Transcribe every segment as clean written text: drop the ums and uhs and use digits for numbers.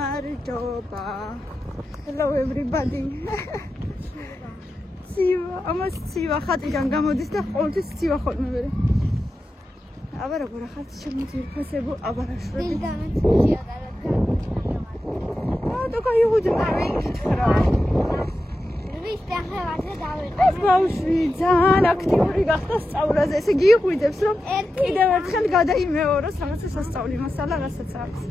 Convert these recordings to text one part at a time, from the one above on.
გამარჯობა. Hello everybody. ცივა, ამას ცივა ხატიდან გამოდის და ყოველთვის ცივა ხოლმე მე. აბა როგორ ხარ შემოძირფასებო აბარაშვრები. და გაიგული რა. ვის დახევაზე დავიყო. ეს ბავშვი ძალიან აქტიური გახდა სწავლაზე. ესე იგი იყვიდებს რომ კიდევ ერთხელ გადაიმეოროს რაღაცა სასწავლი მასალა რასაც აქვს.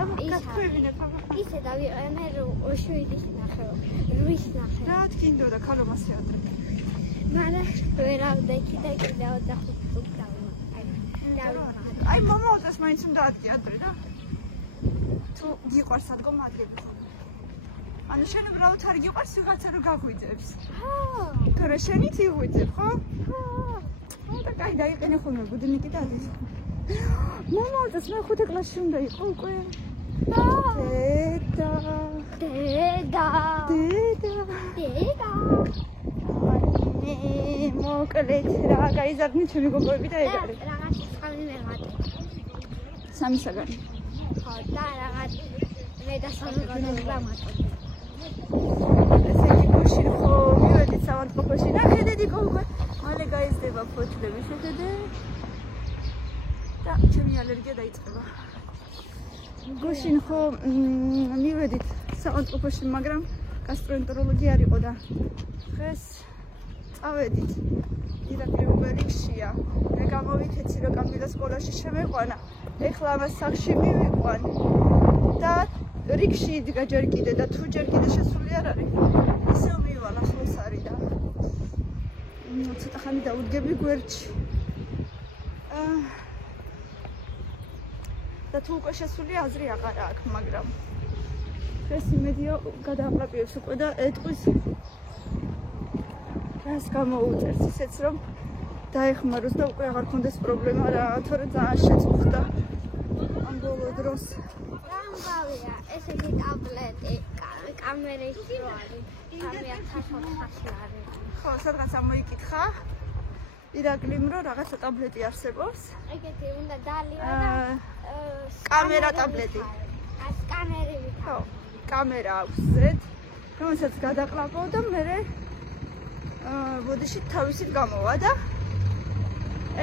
აბა გათქვევინებ აბა. ისე დავიყო მე 7-ის ნახევარ. 8-ის ნახევარ. რა თქინდოდა ქალო მასე ადრე. მაგრამ ვერავდექი და კიდევ 25 წუთი დავიყო. აი მამა უთეს მაინც უნდა ადგე ადრე და თუ გიყვარს ადგომ ადგები. ანუ შენ უბრალოდ არ გიყვარს ვიღაცა რო გაგვიძებს. ხო. თორე შენიც იღვიძებ, ხო? ხო. და კაი დაიყენე ხოლმე ბუდნიკი და ადის. მამა უთეს მე 5 კლასში უნდა იყო უკვე. დედა. მე მოკლედ რა გაიზარდნი ჩემი გოგოები და ეგ არის. რაღაც წყალი მევატე. სამი საგანი. ხო, და რაღაც მე და სამი გრამატი. ესე იგი გუშინ ხო მივედით საავადმყოფოში და ხედედი გოგო მალე გაიზრდება ფოთლები შეხედე და ჩემი ალერგია დაიწყება გუშინ ხო მივედით საავადმყოფოში მაგრამ გასტროენტეროლოგი არ იყო და დღეს წავედით ირაკლი უბერიქშია მე გამოვიქეცი რომ კამილა სკოლაში შემეყვანა ეხლა ამას სახში მივიყვან და რიქში იდგა ჯერ კიდე და თუ ჯერ კიდე შესული არ არის ისევ მივალ ახლოს არის და ცოტა ხანი დაუდგები გვერდში და თუ უკვე შესული აზრი აღარ აქვს მაგრამ ეს იმედია გადააყრაპიებს უკვე და ეტყვის რას გამოუწერს ისეც რომ დაეხმაროს და უკვე აღარ ქონდეს პრობლემა რა თორე ძალიან შეწუხდა ამ ბოლო დროს გამავია ესე იგი ტაბლეტი კამერაში არის 3400 არის ხო სადღაც ამოიკითხა ირაკლიმ რომ რაღაცა ტაბლეტი არსებობს ეგეთი უნდა დალია და კამერა ტაბლეტი სკანერი ხო კამერა აქვს ზედ რომელსაც გადაყლაპო და მე ბოდიში თავისით გამოვა და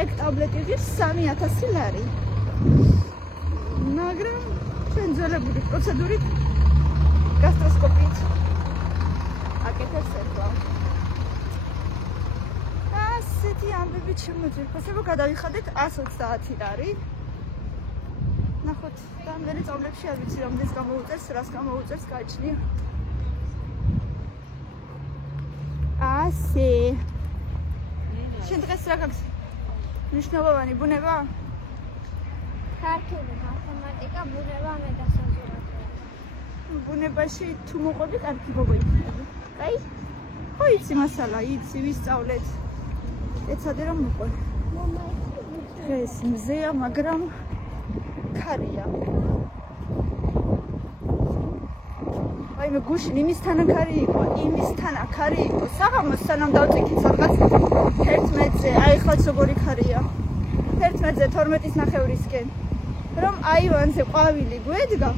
ეგ ტაბლეტი ღირს 3000 ლარი მაგრამ ჩვენ ძველებული პროცედურით გასტროსკოპით აკეთებს ეხლა ასეთი ამბები შემოძირფასებო გადავიხადეთ 130 ლარი ნახოთ რამდენი წამლებში არ ვიცი რამდენს გამოუწერს რას გამოუწერს გაჩნია ასე შენ დღეს რა გაქვს მნიშვნელოვანი ბუნება ქართული მათემატიკა ბუნება მე დასაზურებელი ბუნებაში თუ მოყვები კარგი გოგო იქნება კაი ხო იცი მასალა იცი ვისწავლეთ ეცადე რომ მოყვე დღეს მზეა მაგრამ ქარია აი მე გუშინ იმისთან აქარი იყო იმისთან აქარი იყო საღამოს სანამ დავწიქით სადღაც 11-ზე აი ხაც როგორი ქარია 11-ზე 12-ის ნახევრისკენ რომ აივანზე ყვავილი გვედგა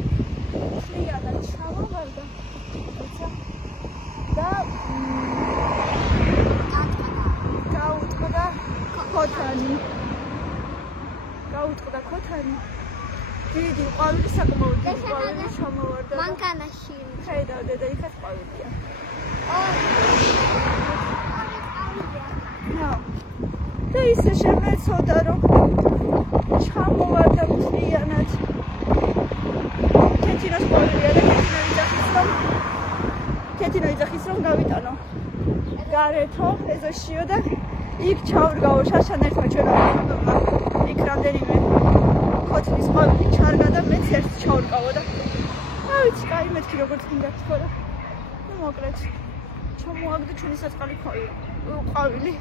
შეიძლება ჩავავარდა და გაუტყდა ქოთანი დიდი ყვავილი საკმაოდ დიდი ყვავილი ჩამოვარდა მანქანაში ხედავ დედა იქაც ყვავილია და ისე შემეცოდა რომ ჩამოვარდა მთლიანად კეთინოს ყვავილია და კეთინო იძახის რომ გავიტანო გარეთო ეზოშიო და იქ ჩავრგაო შაშან ერთმა ჩვენმა იქ რამდენიმე ქოთნის ყვავილი ჩარგა და მეც ერთს ჩავრგავო და რა ვიცი კაი მეთქი როგორც გინდა თქო და ნუ მოკლედ ჩამოაგდო ჩვენი საწყალი ყვავილი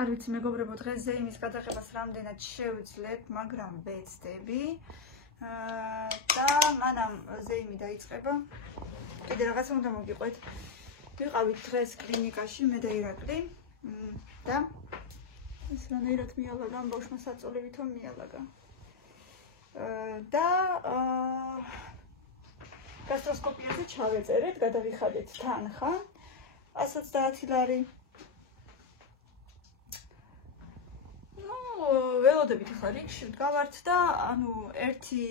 არ ვიცი მეგობრებო დღესზე იმის გადაღებას რამდენად შევძლებ მაგრამ ვეცდები და მანამ ზეიმი დაიწყება კიდე რაღაცა უნდა მოგიყვეთ ვიყავით დღეს კლინიკაში მე და ირაკლი და ეს რანაირად მიალაგა ამ ბავშვმა საწოლი ვითომ მიალაგა და გასტროსკოპიაზე ჩავეწერეთ, გადავიხადეთ თანხა 130 ლარი. ველოდებით ახლა რიგში ვდგავართ და ანუ ერთი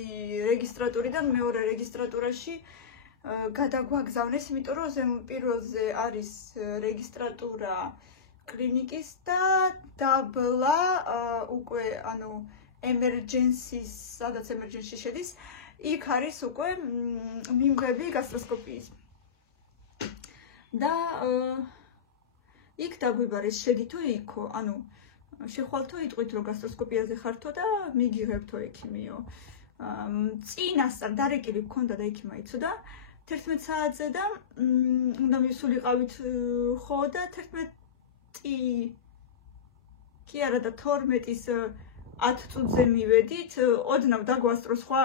რეგისტრატურიდან მეორე რეგისტრატურაში გადაგვაგზავნეს, იმიტომ რომ ზემო პირველზე არის რეგისტრატურა კლინიკის და დაბლა უკვე ანუ emergency-ს, სადაც emergency შედის, იქ არის უკვე მიმღები გასტროსკოპიის. და იქ დაგვიბარეს შედითო იქო, ანუ შეხვალთო იტყვით რომ გასტროსკოპიაზე ხართო და მიგიღებთო ექიმიო. წინასწარ დარეკილი გქონდა და ექიმა იცოდა 11 საათზე და უნდა მივსულიყავით ხო და 11 კი არა და 12-ის 10 წუთზე მივედით, ოდნავ დაგვასწრო სხვა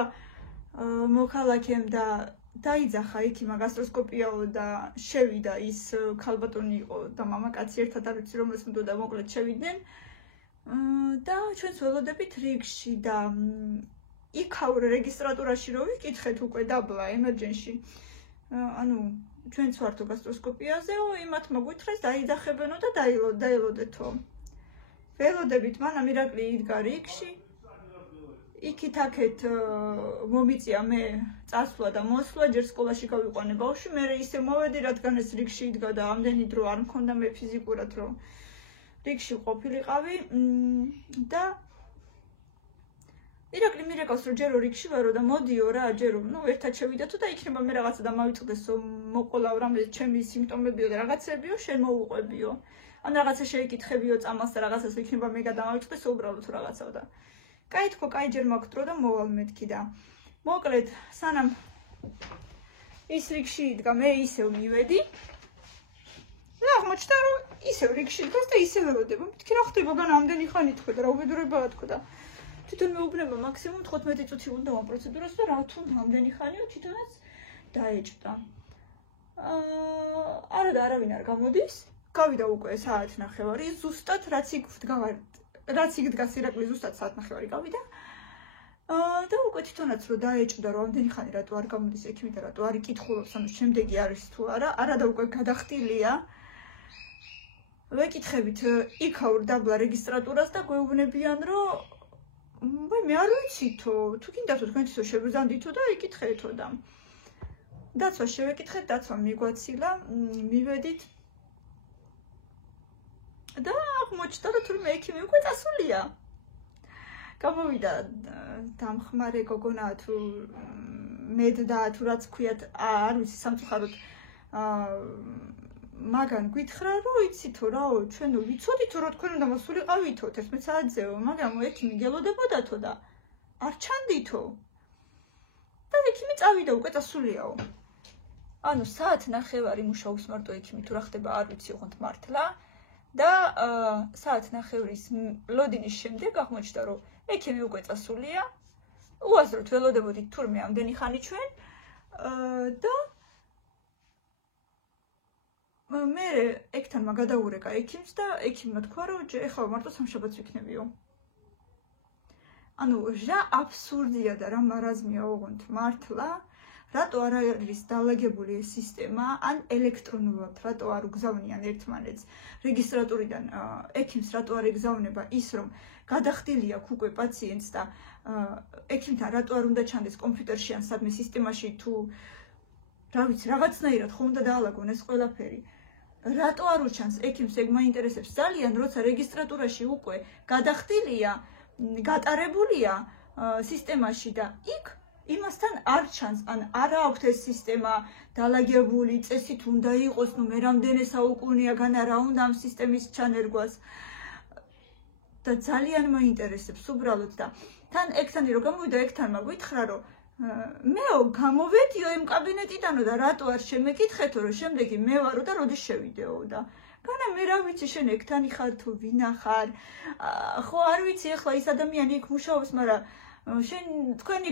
მოქალაქემ და დაიძახა ექიმა გასტროსკოპიაო და შევიდა ის ქალბატონი იყო და მამაკაცი ერთად არ ვიცი რომელს მიდოდა მოკლედ შევიდნენ და ჩვენც ველოდებით რიგში და იქაურ რეგისტრატურაში რო ვიკითხეთ უკვე დაბლა emergency ანუ ჩვენც ვართო გასტროსკოპიაზეო იმათმა გვითხრეს დაიძახებენო და დაელოდეთო ველოდებით მანამ ირაკლი იდგა რიგში იქით აქეთ მომიწია მე წასვლა და მოსვლა ჯერ სკოლაში გავიყვანე ბავშვი მე ისე მოვედი რადგან ეს რიგში იდგა და ამდენი დრო არ მქონდა მე ფიზიკურად რომ რიგში ყოფილიყავი და ირაკლი მირეკავს რომ ჯერო რიგში ვარო და მოდიო რა ჯერო ნუ ერთად შევიდათო და იქნება მე რაღაცა და მავიწყდესო მოყოლავ რამე ჩემი სიმპტომებიო და რაღაცებიო შენ მოუყვებიო ან რაღაცა შეიკითხებიო წამას და რაღაცას იქნება მე გადამავიწყდესო უბრალოდ რაღაცაო და კაი თქო, კაი ჯერ მაქვს დრო და მოვალ მეთქი და მოკლედ სანამ ის რიგში იდგა მე ისევ მივედი და აღმოჩნდა რომ ისევ რიგში იდგას და ისევ ველოდება მეთქი რა ხდება გან ამდენი ხანი თქო და რა უბედურებაა თქო და თვითონ მეუბნება მაქსიმუმ 15 წუთი უნდა ამ პროცედურას და რა თუნდა ამდენი ხანიო თვითონაც დაეჭდა არა და არავინ არ გამოდის გავიდა უკვე საათი ნახევარი ზუსტად რაც იქ ვდგავარ რაც იქ დგას ირაკლი ზუსტად საათი ნახევარი გავიდა და უკვე თვითონაც რომ დაეჭდა რომ ამდენი ხანი რატო არ გამოდის ექიმი და რატო არ იკითხულობს ანუ შემდეგი არის თუ არა და უკვე გადახტილია ვეკითხებით იქაურ დაბლა რეგისტრატურას და გვეუბნებიან რომ ვაი მე არ ვიცითო თუ გინდათო თქვენთვისო შევიზანდითო და იკითხეთო და დაცვა შევეკითხეთ დაცვა მიგვაცილა მივედით და აღმოჩნდა რომ თურმე ექიმი უკვე წასულია გამოვიდა დამხმარე გოგონა თუ მედდა თუ რაც ქვიათ არ ვიცი სამწუხაროდ მაგან გითხრა რომ იცითო რაო ჩვენო ვიცოდითო რომ თქვენ უნდა მოსულიყავითო 11 საათზეო მაგრამ ექიმი გელოდებოდათო და არ ჩანდითო და ექიმი წავიდა უკვე წასულიაო ანუ საათი ნახევარი მუშაობს მარტო ექიმი თუ რა ხდება არ ვიცი ოღონდ მართლა და საათი ნახევრის ლოდინის შემდეგ აღმოჩნდა რომ ექიმი უკვე წასულია უაზროდ ველოდებოდით თურმე ამდენი ხანი ჩვენ და მე ექთანმა გადაურეკა ექიმს და ექიმმა თქვა რომ ეხლა მარტო სამშაბათს ვიქნებიო ანუ რა აბსურდია და რა მარაზმია ოღონდ მართლა რატო არ არის დალაგებული ეს სისტემა ან ელექტრონულად რატო არ უგზავნიან ერთმანეთს რეგისტრატურიდან ექიმს რატო არ ეგზავნება ის რომ გადახდილი აქვს უკვე პაციენტს და ექიმთან რატო არ უნდა ჩანდეს კომპიუტერში ან სადმე სისტემაში თუ რა ვიცი რაღაცნაირად ხო უნდა დაალაგონ ეს ყველაფერი რატო არ უჩანს ექიმს ეგ მაინტერესებს ძალიან როცა რეგისტრატურაში უკვე გადახდილია გატარებულია სისტემაში და იქ იმასთან არ ჩანს ან არა აქვს ეს სისტემა დალაგებული წესით უნდა იყოს ნუ მე რამდენი საუკუნეა განა რა უნდა ამ სისტემის ჩანერგვას და ძალიან მაინტერესებს უბრალოდ და თან ექთანი რო გამოვიდა ექთანმა გითხრა რომ მეო გამოვედიო იმ კაბინეტიდანო და რატო არ შემეკითხეთო რომ შემდეგი მე ვარო და როდის შევიდეო და განა მე რა ვიცი შენ ექთანი ხარ თუ ვინა ხარ ხო არ ვიცი ახლა ის ადამიანი იქ მუშაობს მაგრამ შენ თქვენი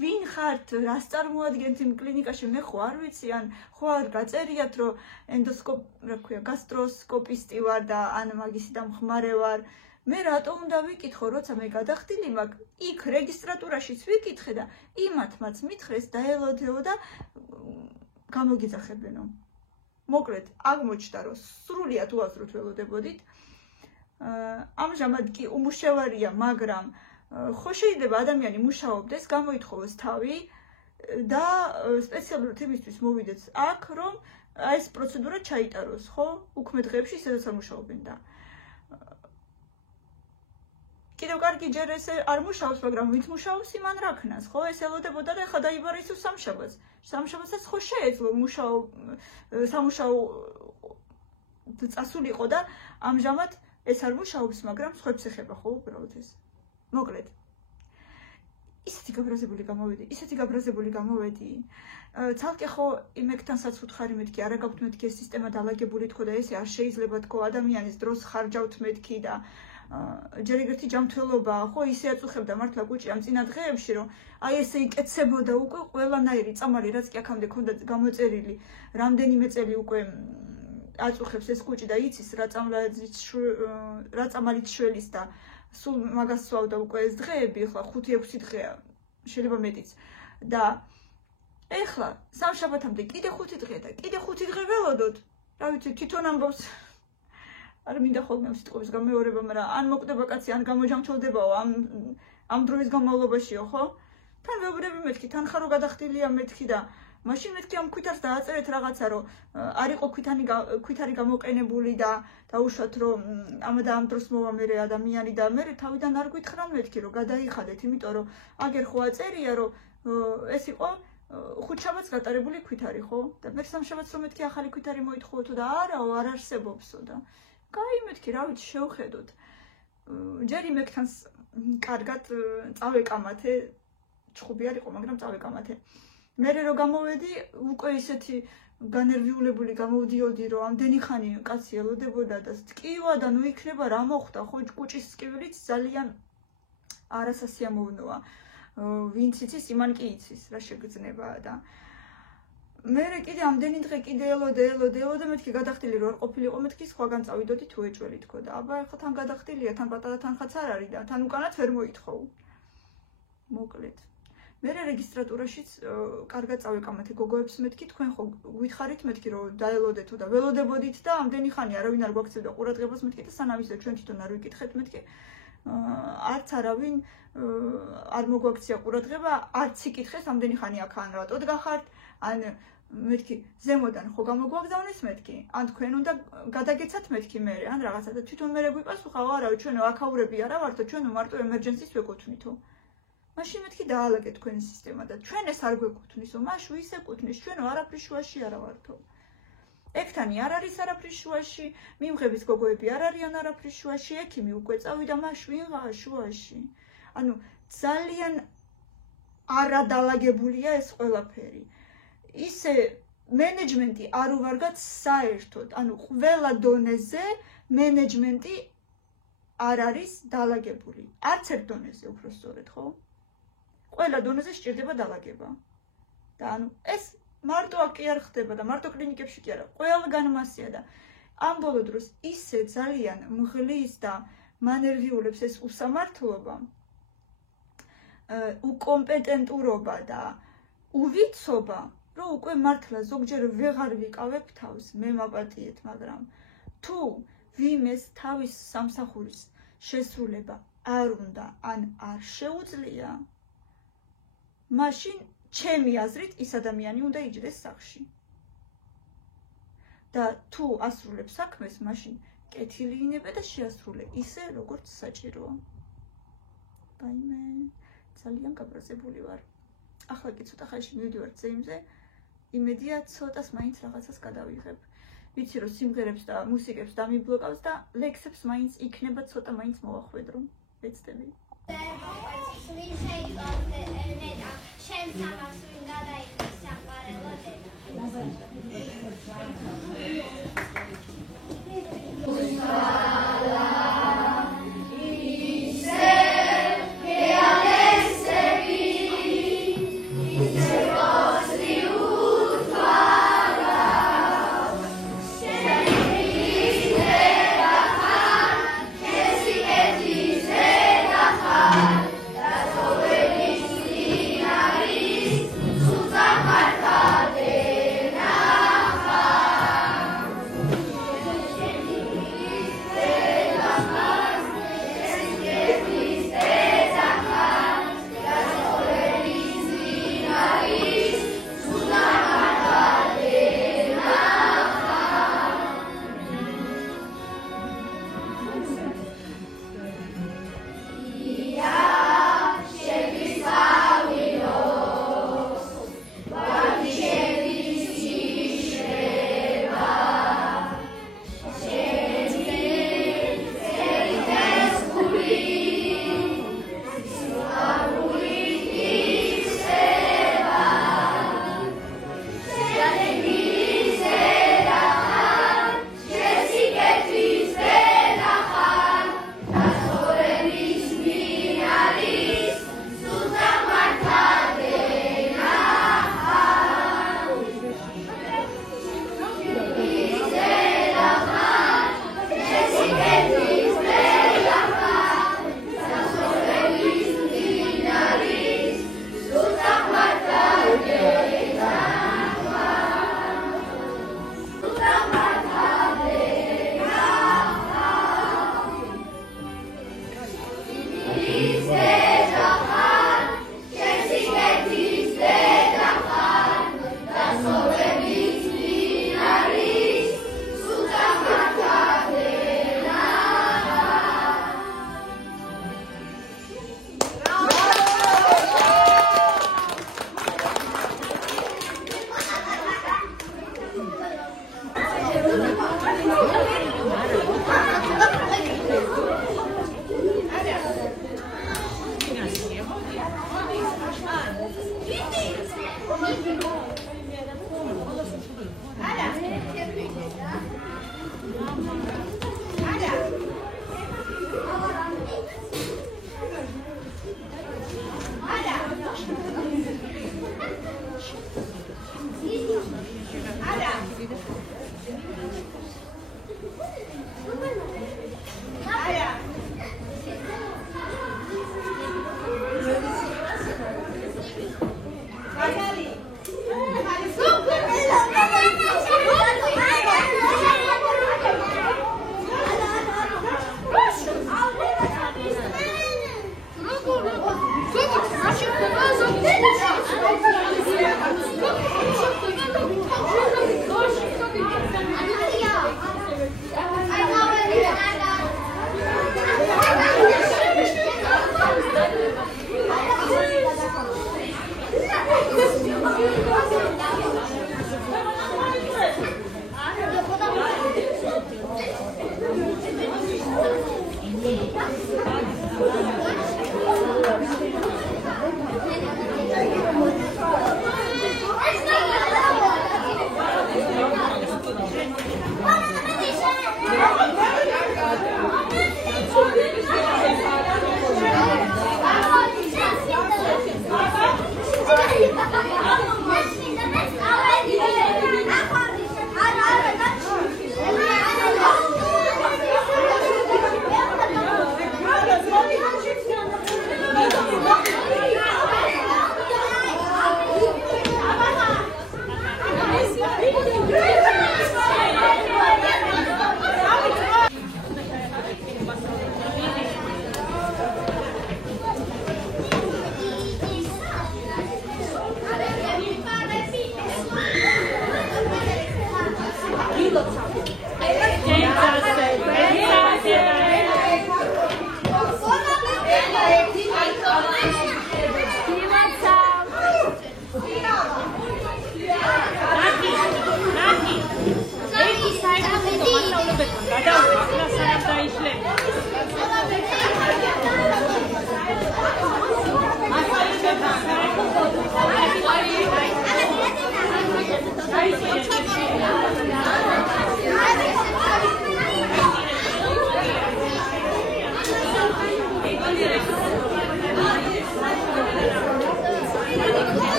ვინ ხართ რას წარმოადგენთ იმ კლინიკაში მე ხო არ ვიცი ან ხო არ გაწერიათ რომ გასტროსკოპისტი ვარ და ან მაგისი დამხმარე ვარ მე რატო უნდა ვიკითხო, როცა მე გადახდილი მაქვს, იქ რეგისტრატურაშიც ვიკითხე და იმათმაც მითხრეს დაელოდეო და გამოგიძახებენო. მოკლედ, აღმოჩნდა, რომ სრულიად უაზროდ ველოდებოდით. ამჟამად კი უმუშევარია, მაგრამ ხო შეიძლება ადამიანი მუშაობდეს, გამოითხოვოს თავი და სპეციალურად იმისთვის მოვიდეს აქ, რომ ეს პროცედურა ჩაიტაროს, ხო? უქმე დღეებში სადაც ამუშაობენ და კიდევ კარგი ჯერ ეს არ მუშაობს, მაგრამ ვინც მუშაობს, იმან რა ქნას, ხო? ეს ელოდებოდა და ახლა დაიბარა ის სამშაბათს. სამშაბათსაც ხო შეეძლო სამუშაო წასულიყო და ამჟამად ეს არ მუშაობს, მაგრამ სხვებს ეხება, ხო, უბრალოდ ეს. მოკლედ. ისეთი გაბრაზებული გამოვედი. ცალკე ხო იმეკთანსაც უთხარი მეთქი, არა გაქვთ მეთქი ეს სისტემა დალაგებული თქო და ესე არ შეიძლება თქო ადამიანის დროს ხარჯავთ მეთქი და ჯერ ეგრეთი ჯანმრთელობაა, ხო, ისე აწუხებდა მართლა კუჭი ამ წინა დღეებში, რომ აი ესე იკეცებოდა უკვე ყველანაირი წამალი, რაც კი აქამდე ქონდა გამოწერილი, რამდენიმე წელი უკვე აწუხებს ეს კუჭი და იცის რა წამალით შველის და სულ მაგას სვავდა უკვე ეს დღეები, ახლა 5-6 დღეა, შეიძლება მეტიც. და ეხლა სამშაბათამდე კიდე 5 დღე და კიდე 5 დღე ველოდოთ. რა ვიცი, თვითონ ამბობს არ მინდა ხოლმე ამ სიტყვების გამეორება, მაგრამ ან მოკვდება კაცი, ან გამოჯამრთელდებაო ამ დროის განმავლობაშიო, ხო? თან ვეუბნები მეთქი, თან ხარო გადახდილია მეთქი და მაშინ მეთქი ამ ქვითარს დააწერეთ რაღაცა, რომ არ იყო ქვითარი გამოყენებული და დაუშვათ, რომ ამ და ამ დროს მოვა მერე ადამიანი და მე თავიდან არ გვითხრა მეთქი, რომ გადაიხადეთ, იმიტომ რომ აგერ ხო აწერია, რომ ეს იყო ხუთშაბათს გატარებული ქვითარი, ხო? და მე სამშაბათს რომ მეთქი ახალი ქვითარი მოითხოვოთო და არაო, არ არსებობსო და კაი მეთქი, რა ვიცი, შევხედოთ. ჯერ იმეკთანს კარგად წავეკამათე, ჩხუბი არ იყო, მაგრამ წავეკამათე. მე რო გამოვედი, უკვე ისეთი განერვიულებული გამოვდიოდი, რომ ამდენი ხანი კაცი ელოდებოდა და ტკივა და ნუ იქნება რა მოხდა, ხო, კუჭის ტკივილიც ძალიან არასასიამოვნოა. ვინც იცის, იმან კი იცის, რა შეგრძნება და მე კიდე ამდენი დღე კიდე ელოდე მეთქი გადახდილი რო არ ყოფილიყო მეთქი სხვაგან წავიდოდი თუ ეჭველი თქო და აბა ახლა თან გადახდილია, თან პატარა თანხაც არ არის და თან უკანაც ვერ მოითხოვ. მოკლედ. მე რეგისტრატურაშიც კარგად წავეკამათე გოგოებს მეთქი, თქვენ ხო გითხარით მეთქი რომ დაელოდეთო და ველოდებოდით და ამდენი ხანი არავინ არ გვაქცევდა ყურადღებას მეთქი და სანამ ისე ჩვენ თვითონ არ ვიკითხეთ მეთქი. არც არავინ არ მოგვაქცია ყურადღება, არც იკითხეს ამდენი ხანი აქ ან რატოდ გახართ, ან მეთქი ზემოდან ხო გამოგვაგზავნეს მეთქი, ან თქვენ უნდა გადაგეცათ მეთქი მე, ან რაღაცა და თვითონ მე გვიპასუხა, არავი ჩვენო აქაურები არა ვართო, ჩვენო მარტო ემერჯენსის ვეკუთვნითო. მაშინ მეთქი დაალაგეთ თქვენი სისტემა და ჩვენ ეს არ გვეკუთვნისო, მაშინ ის ეკუთვნის, ჩვენო არაფრის შუაში არა ვართო. ექთანი არ არის არაფრის შუაში, მიმღების გოგოები არ არიან არაფრის შუაში, ექიმი უკვე წავიდა, მაშინ ვინღაა შუაში. ანუ ძალიან არადალაგებულია ეს ყველაფერი. ისე მენეჯმენტი არ უვარგათ საერთოდ, ანუ ყველა დონეზე მენეჯმენტი არ არის დალაგებული. არც ერთ დონეზე უფრო სწორედ, ხო? ყველა დონეზე სჭირდება დალაგება. და ანუ ეს მარტო აქ კი არ ხდება და მარტო კლინიკებში კი არა, ყველგან მასია და ამ ბოლო დროს ისე ძალიან მღლის და მანერვიულებს ეს უსამართლობა, უკომპეტენტურობა და უვიცობა, რომ უკვე მართლა ზოგჯერ ვეღარ ვიკავებ თავს, მე მაპატიეთ, მაგრამ თუ ვიმეს თავის სამსახურის შესრულება არ უნდა ან არ შეუძლია, მაშინ ჩემი აზრით ის ადამიანი უნდა იჯდეს სახლში. და თუ ასრულებს საქმეს, მაშინ კეთილი ინებე და შეასრულე ისე, როგორც საჭიროა. გაიმე, ძალიან გაბრაზებული ვარ. ახლა კი ცოტა ხანში მივიდივარ ძეიმზე, იმედია ცოტას მაინც რაღაცას გადავიღებ. ვიცი რომ სიმღერებს და მუსიკებს დამიბლოკავს და ლექსებს მაინც იქნება ცოტა მაინც მოვახვედრო. ეცდები.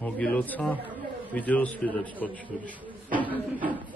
მოგილოცა ვიდეოს ვიღებს ხოჩში.